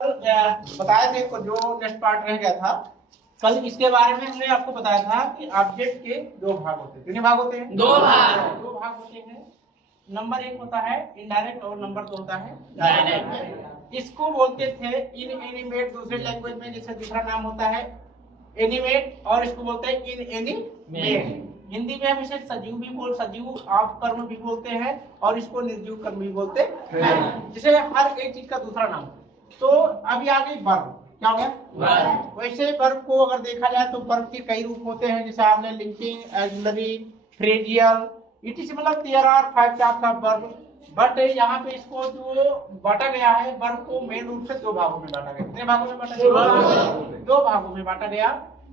बताए थे को जो नेक्स्ट पार्ट रह गया था कल, इसके बारे में हमने आपको बताया था कि ऑब्जेक्ट के दो भाग होते हैं। कितने भाग होते हैं? दो भाग होते हैं। नंबर एक होता है इनडायरेक्ट और नंबर दो होता है डायरेक्ट। इसको बोलते थे इन एनिमेट, दूसरे लैंग्वेज में जैसे दूसरा नाम होता है एनिमेट, और इसको बोलते हैं इन एनिमेट। हिंदी में हम इसे सजीव आप कर्म भी बोलते हैं और इसको निर्जीव कर्म भी बोलते हैं, जिसे हर एक चीज का दूसरा नाम। तो अभी आ गई वर्ब। क्या हो गया? वैसे वर्ब को अगर देखा जाए तो वर्ब के कई रूप होते हैं, जैसे आपने linking, auxiliary, phrasal, it is मतलब there are 5 types of verb. But यहाँ पे इसको जो बांटा गया है वर्ब को मेन रूप से दो भागों में बांटा गया। कितने भागों में बांटा गया? दो भागों में बांटा गया।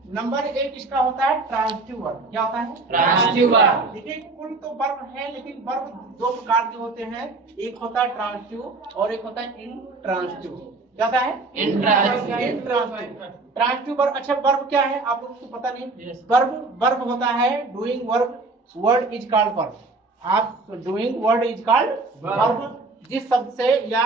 नंबर एक इसका होता है ट्रांजिटिव वर्ब। क्या होता है? Transitive verb. देखिए कुल तो वर्ब है, लेकिन वर्ब दो प्रकार के होते हैं, एक होता है ट्रांजिटिव और एक होता है इंट्रांजिटिव। क्या होता है? इंट्रांजिटिव। Transitive verb. अच्छा वर्ब क्या है आप लोगों को पता नहीं? वर्ब होता है doing verb, word is called verb. आप doing word is called verb. जिस शब्द से या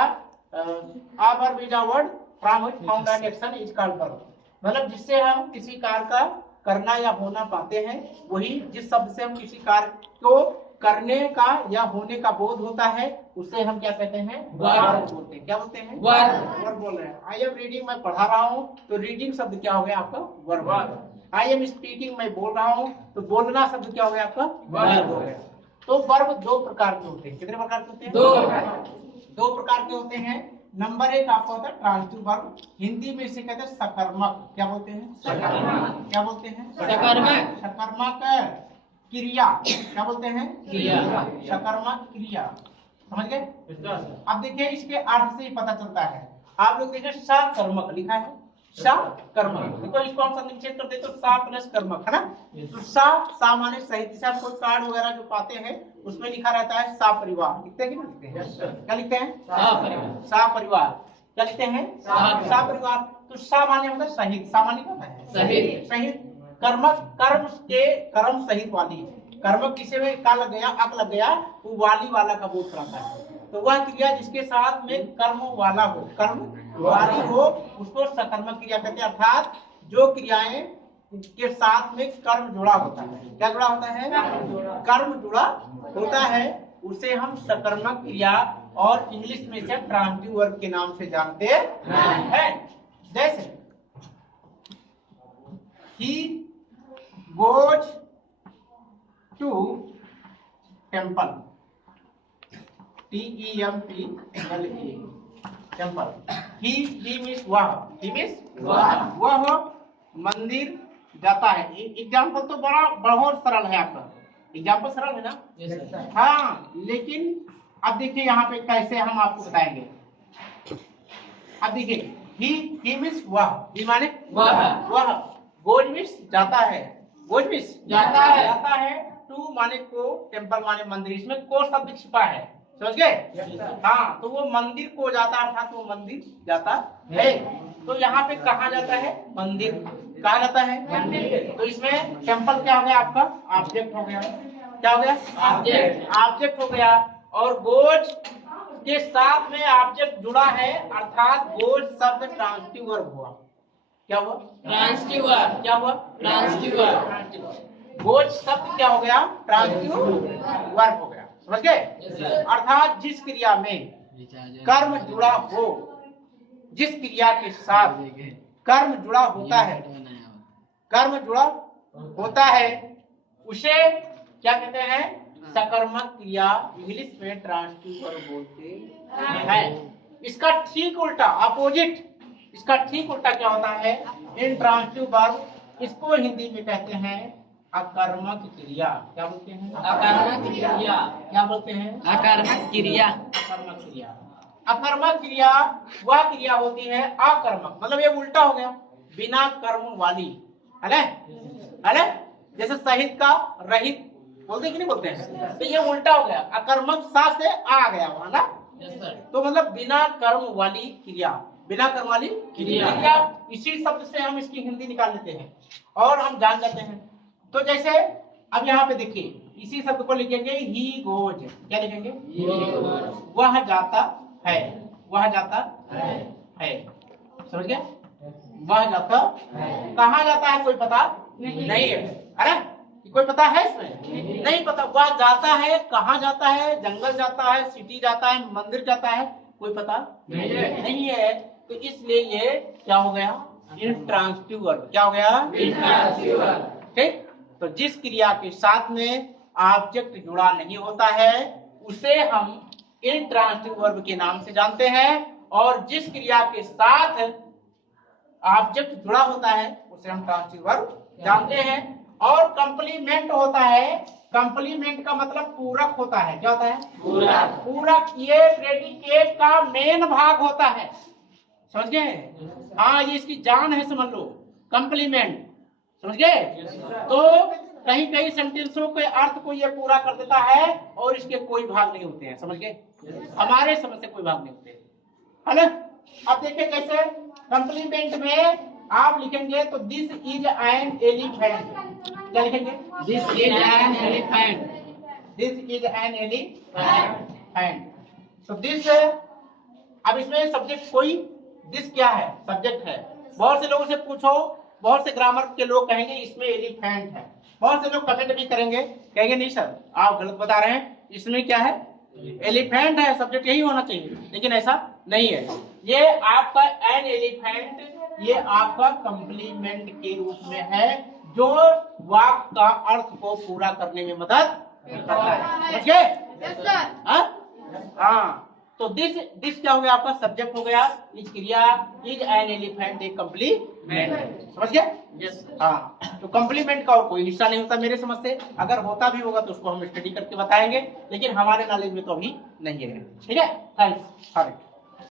आ verb is a word from which found that action is called verb. मतलब जिससे हम किसी कार्य का करना या होना पाते हैं, वही जिस शब्द से हम किसी कार्य को करने का या होने का बोध होता है उसे हम क्या कहते हैं? वर्ब बोलते हैं। क्या बोलते हैं? वर्ब बोल रहे हैं। आई एम रीडिंग, मैं पढ़ा रहा हूँ, तो रीडिंग शब्द क्या हो गया आपका? वर्ब। आई एम स्पीकिंग, मैं बोल रहा हूँ, तो बोलना शब्द क्या हो गया आपका? वर्ब हो गया। तो वर्ब दो प्रकार के होते हैं। कितने प्रकार के होते हैं? दो प्रकार के होते हैं। नंबर एक आपका होता है ट्रांजिटिव वर्ब। हिंदी में इसे कहते हैं सकर्मक। क्या बोलते हैं? सकर्मक। क्या बोलते हैं? सकर्मक। सकर्मक क्रिया। क्या बोलते हैं? क्रिया। सकर्मक क्रिया। समझ गए? अब देखिए इसके अर्थ से ही पता चलता है। आप लोग देखिए सकर्मक लिखा है, सकर्मक। देखो इसको हम संक्षेप कर दे तो सा प्लस कर्मक है ना। तो सा माने सहित। जैसे आप कोई कार्ड वगैरह जो पाते हैं उसमें लिखा रहता है सा परिवार। लिखते हैं कि नहीं लिखते हैं? क्या लिखते हैं? सा परिवार। क्या लिखते हैं? सा परिवार। तो सा माने होता है सहित। सा माने क्या होता है? सहित। कर्मक कर्म के कर्म सहित वाली। कर्मक किसी में का लग गया, अक लग गया, वो वाली वाला का बोध कराता है। तो वह क्रिया जिसके साथ में कर्म वाला हो, कर्म वाली हो, उसको सकर्मक क्रिया कहते हैं। अर्थात जो क्रियाएं के साथ में कर्म जुड़ा होता है। क्या जुड़ा होता है? कर्म जुड़ा होता है, उसे हम सकर्मक क्रिया और इंग्लिश में से ट्रांजिटिव वर्ब के नाम से जानते हैं। जैसे he goes to temple, TEMPLE, temple. he means वह मंदिर जाता है। एग्जाम्पल तो बहुत सरल है आपका। एग्जाम्पल सरल है ना? हाँ, लेकिन अब देखिए यहाँ पे कैसे हम आपको बताएंगे। अब देखिए ही मीन्स वह, माने वह, गोज मीन्स जाता है, गोज मीन्स जाता है, टू माने को, टेम्पल माने मंदिर। इसमें को शब्द छिपा है, समझ गए? हाँ, तो वो मंदिर को जाता है, अर्थात वो मंदिर जाता है। तो यहाँ पे कहा जाता है? मंदिर। कहा जाता है? मंदिर। तो इसमें टेम्पल क्या हो गया आपका? ऑब्जेक्ट हो गया। क्या हो गया? ऑब्जेक्ट हो गया। और गोज के साथ में ऑब्जेक्ट जुड़ा है, अर्थात गोज शब्द ट्रांजिटिव वर्ब हुआ। क्या हुआ? Transitive verb. क्या हुआ? Transitive verb. गोज शब्द क्या हो गया? ट्रांजिटिव वर्ब हो गया। समझ गए? अर्थात जिस क्रिया में कर्म जुड़ा हो, जिस क्रिया के साथ कर्म जुड़ा होता है, कर्म जुड़ा होता है, उसे क्या कहते हैं? सकर्मक क्रिया, इंग्लिश में ट्रांजिटिव वर्ब बोलते हैं। इसका ठीक उल्टा, अपोजिट, इसका ठीक उल्टा क्या होता है? Intransitive verb. इसको हिंदी में कहते हैं अकर्मक क्रिया। क्या बोलते हैं? अकर्मक क्रिया। क्या बोलते हैं? अकर्मक क्रिया। अकर्मक क्रिया। अकर्मक क्रिया वह क्रिया होती है अकर्मक, मतलब ये उल्टा हो गया, बिना कर्म वाली है ना? जैसे शहीद का रहित बोलते कि नहीं बोलते हैं? तो ये उल्टा हो गया, अकर्मक सा से आ गया वहां ना। तो मतलब बिना कर्म वाली क्रिया, बिना कर्म वाली क्रिया। इसी शब्द से हम इसकी हिंदी निकाल लेते हैं और हम जान जाते हैं। तो जैसे अब यहाँ पे देखिए, इसी शब्द को लिखेंगे ही गोज। क्या लिखेंगे? वह जाता है, वह जाता है। समझ गए? वह जाता कहाँ जाता है कोई पता नहीं है। अरे कोई पता है इसमें? नहीं पता। वह जाता है कहाँ जाता है? जंगल जाता है, सिटी जाता है, मंदिर जाता है, कोई पता नहीं है। तो इसलिए ये क्या हो गया? Intransitive verb. क्या हो गया? Intransitive verb. ठीक। तो जिस क्रिया के साथ में ऑब्जेक्ट जुड़ा नहीं होता है उसे हम इंट्रांसिटिव वर्ब के नाम से जानते हैं, और जिस क्रिया के साथ ऑब्जेक्ट जुड़ा होता है उसे हम ट्रांसिटिव वर्ब जानते हैं। और कंप्लीमेंट होता है। कंप्लीमेंट का मतलब पूरक होता है। क्या होता है? पूरक। पूरक ये प्रेडिकेट का मेन भाग होता है। समझ गए? हाँ, ये इसकी जान है, समझ लो। कंप्लीमेंट, समझ गए? तो कहीं कहीं सेंटेंसों के अर्थ को ये पूरा कर देता है और इसके कोई भाग नहीं होते हैं। समझ गए? हमारे समझ से कोई भाग नहीं होते, है ना? अब देखिए कैसे कंप्लीमेंट में आप लिखेंगे तो दिस इज एन एलिफेंट। क्या लिखेंगे? This is an elephant. This is an elephant. तो दिस, अब इसमें सब्जेक्ट कोई, दिस क्या है? सब्जेक्ट है। बहुत से लोगों से पूछो, बहुत से ग्रामर के लोग कहेंगे इसमें एलिफेंट है। बहुत से लोग कमेंट भी करेंगे, कहेंगे नहीं सर आप गलत बता रहे हैं, इसमें क्या है? एलिफेंट है, सब्जेक्ट यही होना चाहिए। लेकिन ऐसा नहीं है। ये आपका एन एलिफेंट ये आपका कंप्लीमेंट के रूप में है, जो वाक्य का अर्थ को पूरा करने में मदद करता है। समझ गए? हाँ। तो दिस क्या हो गया? आपका सब्जेक्ट हो गया। इस क्रिया इज एन एलिफेंट एक कंप्लीमेंट। समझ गए? यस। हाँ। तो कंप्लीमेंट का और कोई हिस्सा नहीं होता मेरे समझ से। अगर होता भी होगा तो उसको हम स्टडी करके बताएंगे, लेकिन हमारे नॉलेज में तो अभी नहीं है। ठीक है? थैंक्स।